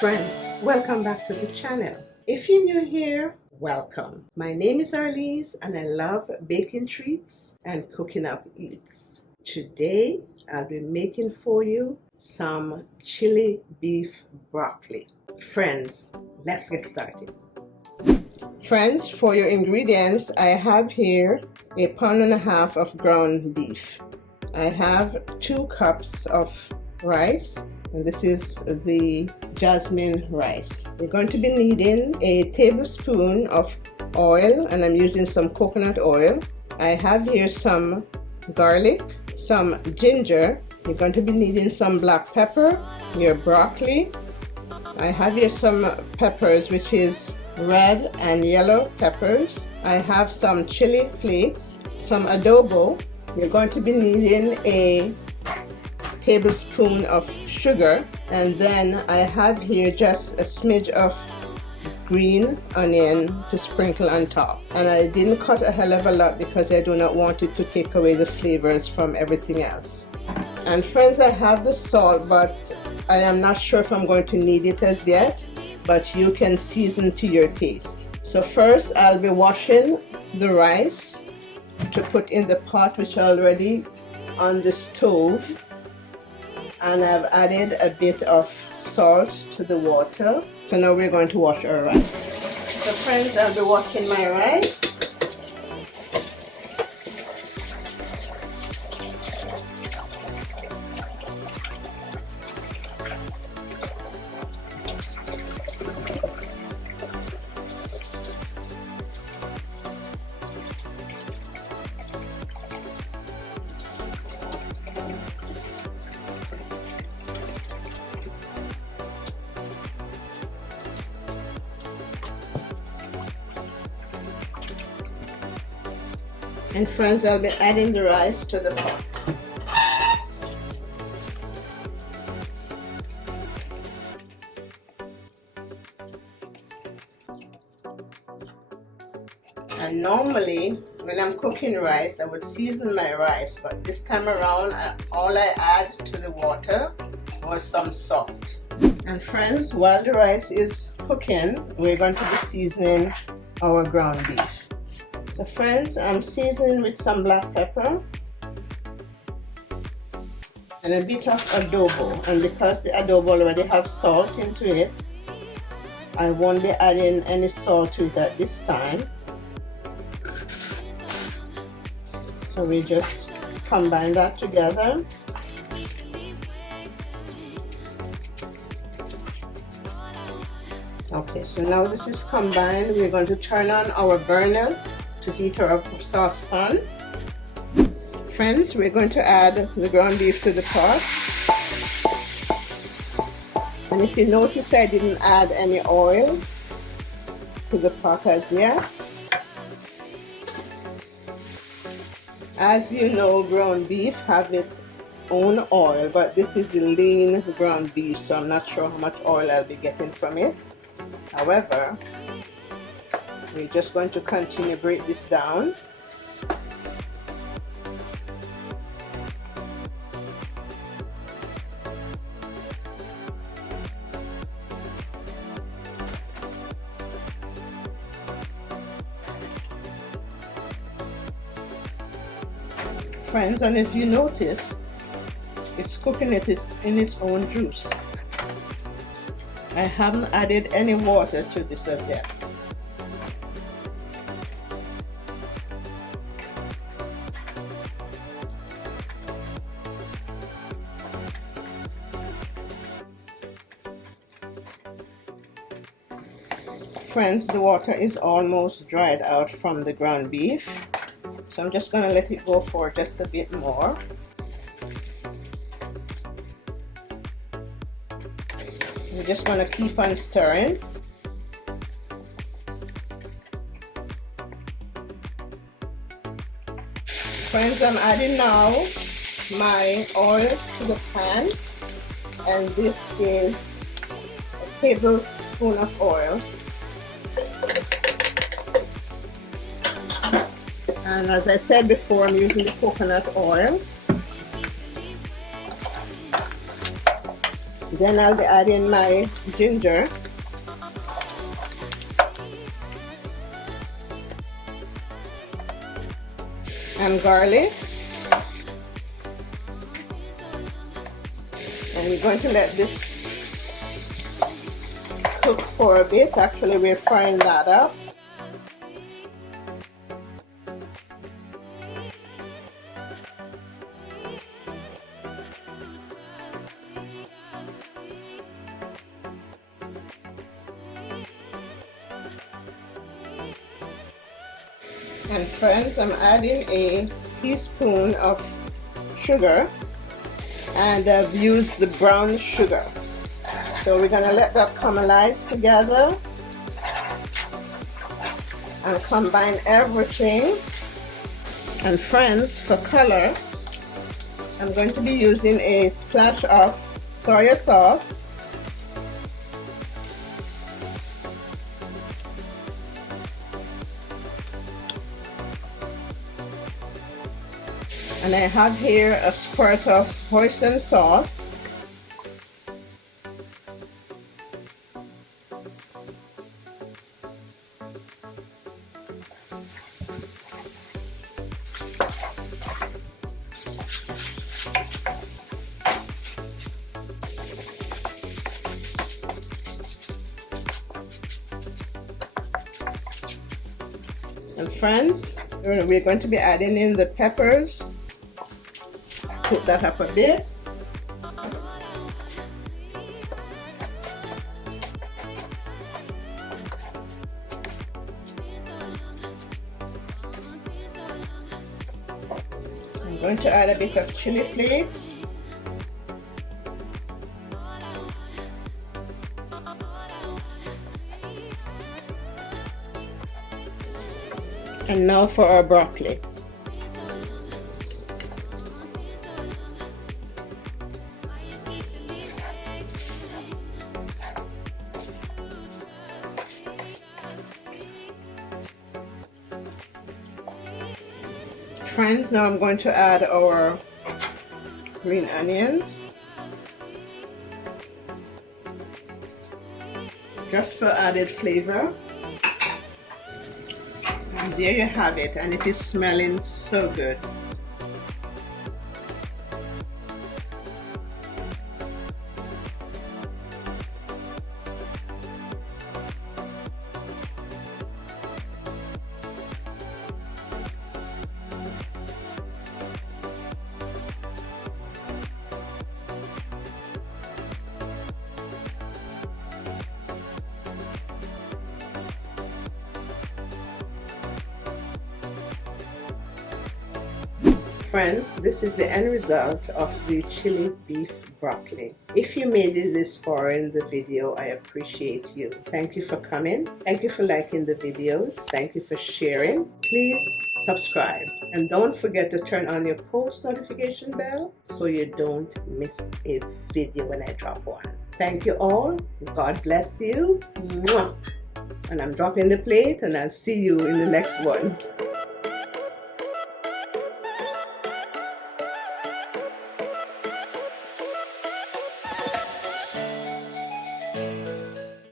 Friends, welcome back to the channel. If you're new here, welcome. My name is Arelees and I love baking treats and cooking up eats. Today, I'll be making for you some chili beef broccoli. Friends, let's get started. Friends, for your ingredients, I have here 1.5 pounds of ground beef. I have 2 cups of rice, and this is the jasmine rice. We're going to be needing a tablespoon of oil, and I'm using some coconut oil. I have here some garlic, some ginger. You're going to be needing some black pepper, your broccoli. I have here some peppers, which is red and yellow peppers. I have some chili flakes, some adobo. You're going to be needing a tablespoon of sugar, and then I have here just a smidge of green onion to sprinkle on top. And I didn't cut a hell of a lot because I do not want it to take away the flavors from everything else. And friends, I have the salt, but I am not sure if I'm going to need it as yet, but you can season to your taste. So first I'll be washing the rice to put in the pot, which I already on the stove, and I've added a bit of salt to the water. So now we're going to wash our rice. So friends, I'll be washing my rice. And friends, I'll be adding the rice to the pot. And normally, when I'm cooking rice, I would season my rice, but this time around, all I add to the water was some salt. And friends, while the rice is cooking, we're going to be seasoning our ground beef. So friends, I'm seasoning with some black pepper and a bit of adobo, and because the adobo already have salt into it, I won't be adding any salt to it at this time. So we just combine that together. Okay, so now this is combined. We're going to turn on our burner to heat our saucepan. Friends, we're going to add the ground beef to the pot. And if you notice, I didn't add any oil to the pot as yet. As you know, ground beef have its own oil, but this is the lean ground beef, so I'm not sure how much oil I'll be getting from it. However, we're just going to continue to break this down. Friends, and if you notice, it's cooking it in its own juice. I haven't added any water to this as yet. Friends, the water is almost dried out from the ground beef, so I'm just going to let it go for just a bit more. We're just going to keep on stirring. Friends, I'm adding now my oil to the pan, and this is a tablespoon of oil. And as I said before, I'm using the coconut oil. Then I'll be adding my ginger and garlic. And we're going to let this cook for a bit. Actually, we're frying that up. And friends, I'm adding a teaspoon of sugar, and I've used the brown sugar. So we're going to let that caramelize together and combine everything. And friends, for color, I'm going to be using a splash of soy sauce. And I have here a squirt of hoisin sauce. And friends, we're going to be adding in the peppers. Cook that up a bit. I'm going to add a bit of chili flakes. And now for our broccoli. Friends, now I'm going to add our green onions, just for added flavor. And there you have it, and it is smelling so good. Friends, this is the end result of the chili beef broccoli. If you made it this far in the video, I appreciate you. Thank you for coming. Thank you for liking the videos. Thank you for sharing. Please subscribe. And don't forget to turn on your post notification bell so you don't miss a video when I drop one. Thank you all. God bless you. Mwah. And I'm dropping the plate, and I'll see you in the next one.